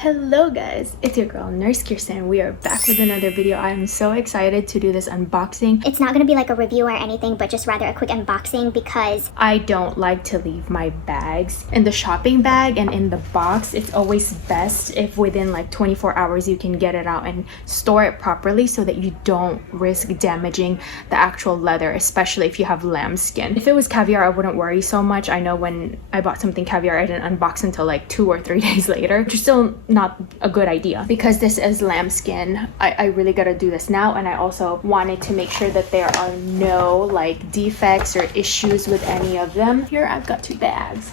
Hello guys, it's your girl Nurse Kirsten. We are back with another video. I'm so excited to do this unboxing. It's not going to be like a review or anything, but just rather a quick unboxing because I don't like to leave my bags in the shopping bag and in the box. It's always best if within like 24 hours you can get it out and store it properly so that you don't risk damaging the actual leather, especially if you have lamb skin. If it was caviar, I wouldn't worry so much. I know when I bought something caviar, I didn't unbox until like 2 or 3 days later, which is still not a good idea. Because this is lamb skin, I really gotta do this now, and I also wanted to make sure that there are no like defects or issues with any of them. Here I've got 2 bags.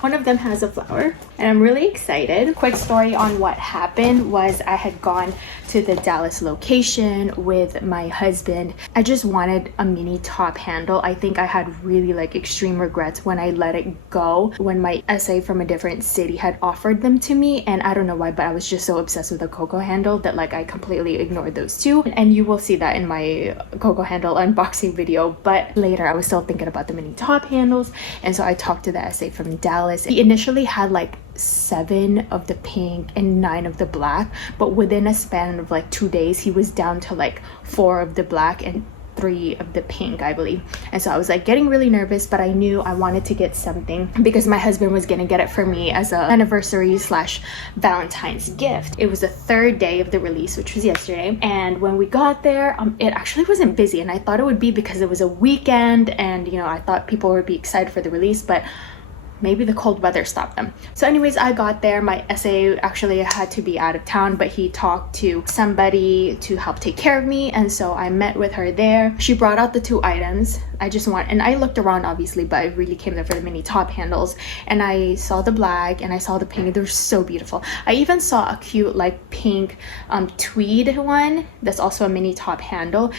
One of them has a flower and I'm really excited. Quick story on what happened was I had gone to the Dallas location with my husband. I just wanted a mini top handle. I think I had really like extreme regrets when I let it go when my SA from a different city had offered them to me, and I don't know why, but I was just so obsessed with the Coco handle that like I completely ignored those 2, and you will see that in my Coco handle unboxing video. But later I was still thinking about the mini top handles, and so I talked to the SA from Dallas. He initially had like 7 of the pink and 9 of the black, but within a span of like 2 days he was down to like 4 of the black and 3 of the pink, I believe. And so I was like getting really nervous, but I knew I wanted to get something because my husband was gonna get it for me as a anniversary / Valentine's gift. It was the 3rd day of the release, which was yesterday, and when we got there, it actually wasn't busy, and I thought it would be because it was a weekend and you know I thought people would be excited for the release, but maybe the cold weather stopped them. So anyways, I got there. My SA actually had to be out of town, but he talked to somebody to help take care of me, and so I met with her there. She brought out the 2 items. And I looked around obviously, but I really came there for the mini top handles, and I saw the black and I saw the pink. They're so beautiful. I even saw a cute like pink tweed one that's also a mini top handle,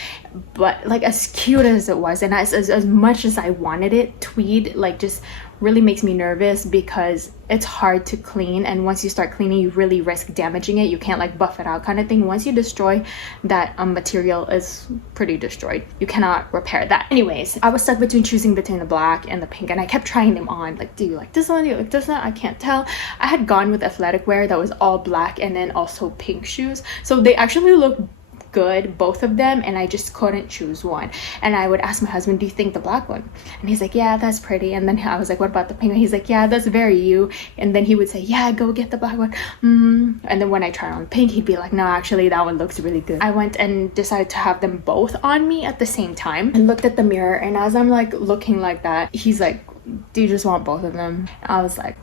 but like as cute as it was and as much as I wanted it, tweed like just really makes me nervous because it's hard to clean, and once you start cleaning you really risk damaging it. You can't like buff it out kind of thing. Once you destroy that material is pretty destroyed. You cannot repair that. Anyways, I was stuck choosing between the black and the pink, and I kept trying them on. Like, do you like this one? Do you like this one? I can't tell. I had gone with athletic wear that was all black and then also pink shoes, so they actually look good, both of them, and I just couldn't choose one. And I would ask my husband, do you think the black one? And he's like, yeah, that's pretty. And then I was like, what about the pink one? He's like, yeah, that's very you. And then he would say, yeah, go get the black one. And then when I tried on pink, he'd be like, no, actually that one looks really good. I went and decided to have them both on me at the same time and looked at the mirror, and as I'm like looking like that, he's like, do you just want both of them? And I was like,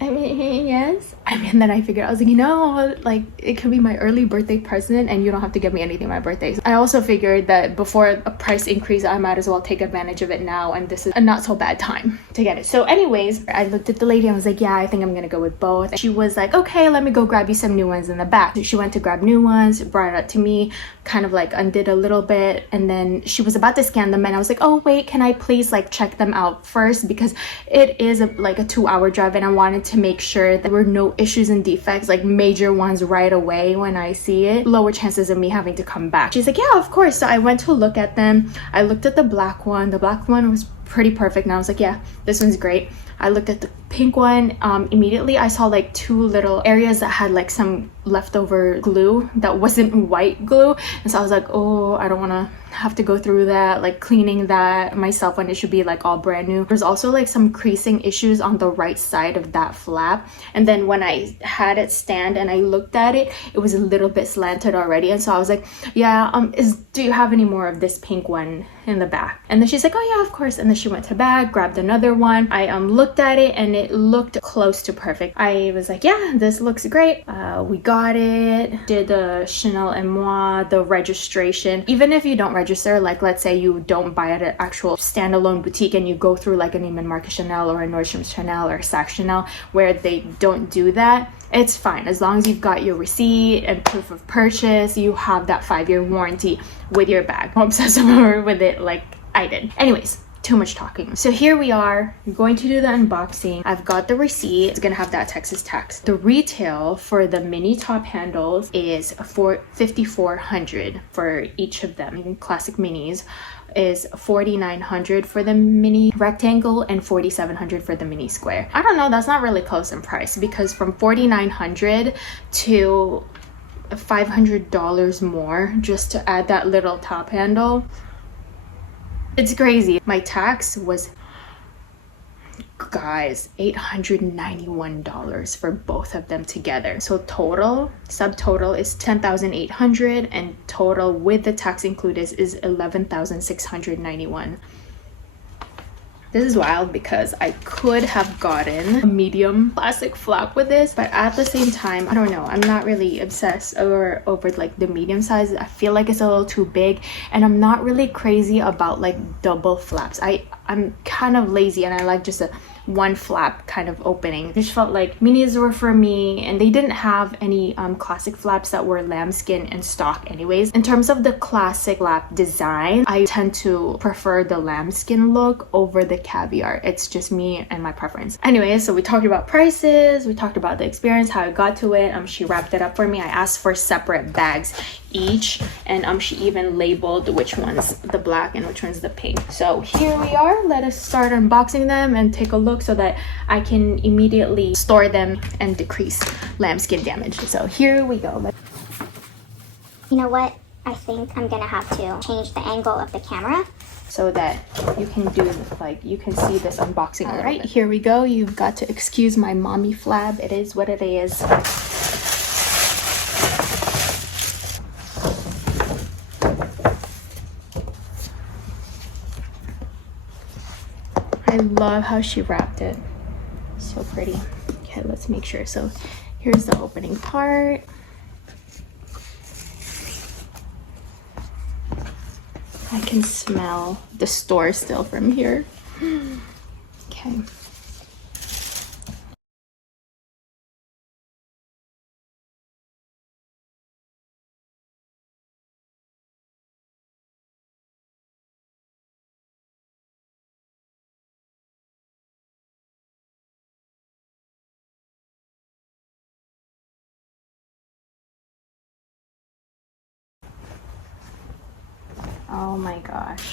I mean, yes. And then I figured, I was like, you know, like it could be my early birthday present and you don't have to give me anything on my birthday. I also figured that before a price increase, I might as well take advantage of it now, and this is a not so bad time to get it. So anyways, I looked at the lady and was like, yeah, I think I'm gonna go with both. And she was like, okay, let me go grab you some new ones in the back. So she went to grab new ones, brought it up to me, kind of like undid a little bit, and then she was about to scan them, and I was like, oh wait, can I please like check them out first, because it is like a 2-hour drive, and I wanted to make sure there were no issues and defects, like major ones right away when I see it. Lower chances of me having to come back. She's like, yeah, of course. So I went to look at them. I looked at the black one. The black one was pretty perfect, and I was like, yeah, this one's great. I looked at the pink one. Immediately I saw like 2 little areas that had like some leftover glue that wasn't white glue, and so I was like, oh, I don't want to have to go through that, like cleaning that myself when it should be like all brand new. There's also like some creasing issues on the right side of that flap, and then when I had it stand and I looked at it, it was a little bit slanted already, and so I was like, yeah, do you have any more of this pink one in the back? And then she's like, oh yeah, of course. And then she went to bag, grabbed another one. I looked at it and it looked close to perfect. I was like, yeah, this looks great. We got it, did the Chanel et Moi, the registration. Even if you don't register, like let's say you don't buy at an actual standalone boutique and you go through like a Neiman Marcus Chanel or a Nordstrom Chanel or a Saks Chanel where they don't do that, it's fine. As long as you've got your receipt and proof of purchase, you have that 5-year warranty with your bag. I'm obsessed with it like I did. Anyways, too much talking. So here we are, I'm going to do the unboxing. I've got the receipt. It's gonna have that Texas tax. The retail for the mini top handles is $5,400 for each of them. Classic minis is $4,900 for the mini rectangle and $4,700 for the mini square. I don't know, that's not really close in price, because from $4,900 to $500 more just to add that little top handle, it's crazy. My tax was, guys, $891 for both of them together. So total, subtotal is $10,800, and total with the tax included is $11,691. This is wild because I could have gotten a medium plastic flap with this, but at the same time, I don't know, I'm not really obsessed over like the medium size. I feel like it's a little too big, and I'm not really crazy about like double flaps. I'm kind of lazy, and I like just a one flap kind of opening. I just felt like minis were for me, and they didn't have any classic flaps that were lambskin in stock anyways. In terms of the classic flap design, I tend to prefer the lambskin look over the caviar. It's just me and my preference. Anyways, so we talked about prices, we talked about the experience, how I got to it. She wrapped it up for me. I asked for separate bags each, and she even labeled which one's the black and which one's the pink. So here we are. Let us start unboxing them and take a look so that I can immediately store them and decrease lambskin damage. So here we go. You know what? I think I'm gonna have to change the angle of the camera so that you can do, like, you can see this unboxing. All right, here we go. You've got to excuse my mommy flab. It is what it is. I love how she wrapped it. So pretty. Okay, let's make sure. So here's the opening part. I can smell the store still from here. Okay. Oh my gosh.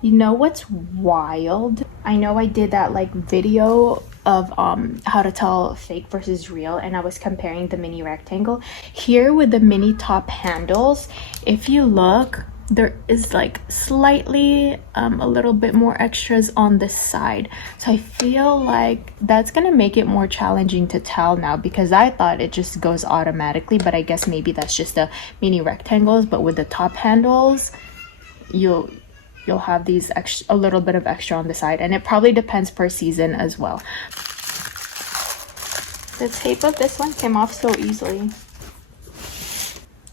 You know what's wild? I know I did that like video of how to tell fake versus real, and I was comparing the mini rectangle. Here with the mini top handles, if you look, there is like slightly a little bit more extras on the side. So I feel like that's gonna make it more challenging to tell now, because I thought it just goes automatically, but I guess maybe that's just the mini rectangles. But with the top handles, you'll have these extra, a little bit of extra on the side, and it probably depends per season as well. The tape of this one came off so easily,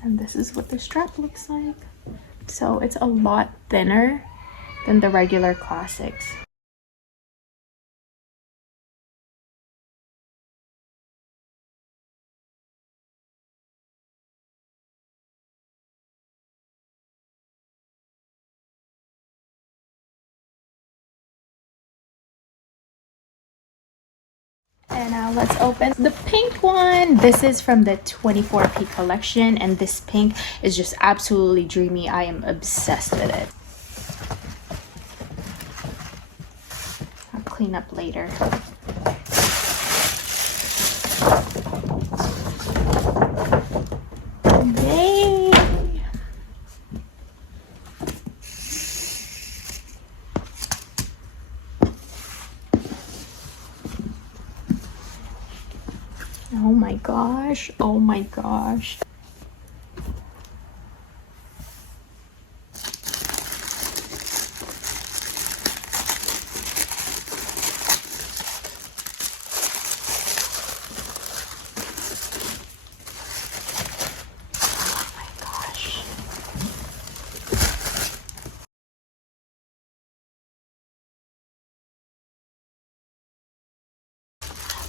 and this is what the strap looks like. So it's a lot thinner than the regular classics. And now let's open the pink one. This is from the 24P collection, and this pink is just absolutely dreamy. I am obsessed with it. I'll clean up later. Yay! Oh my gosh, oh my gosh. Oh my gosh.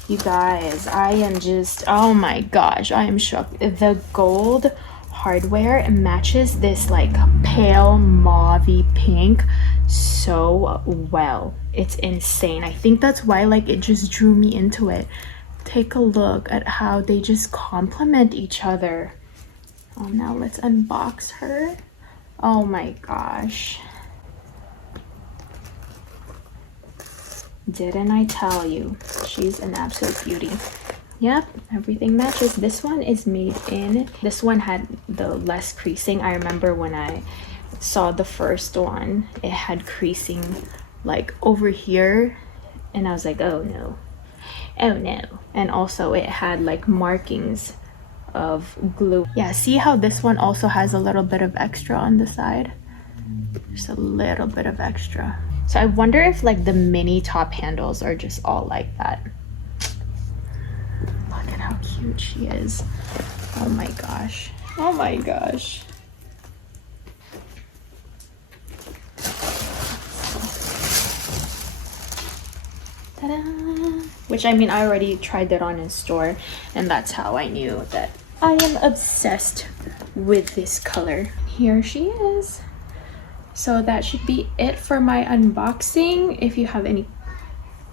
You guys, I am just, oh my gosh, I am shocked. The gold hardware matches this like pale mauve-y pink so well. It's insane. I think that's why like it just drew me into it. take a look at how they just complement each other. Now let's unbox her. Oh my gosh. Didn't I tell you? She's an absolute beauty. Yep, everything matches. This one is made in, this one had the less creasing. I remember when I saw the first one, it had creasing like over here, and I was like, oh no, oh no. And also it had like markings of glue. Yeah, see how this one also has a little bit of extra on the side? Just a little bit of extra. So I wonder if like the mini top handles are just all like that. Look at how cute she is. Oh my gosh. Oh my gosh. Ta-da! Which, I mean, I already tried that on in store, and that's how I knew that I am obsessed with this color. Here she is. So that should be it for my unboxing. If you have any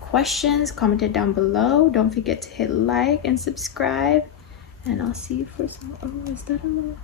questions, comment it down below. Don't forget to hit like and subscribe, and I'll see you for some. Oh, is that a little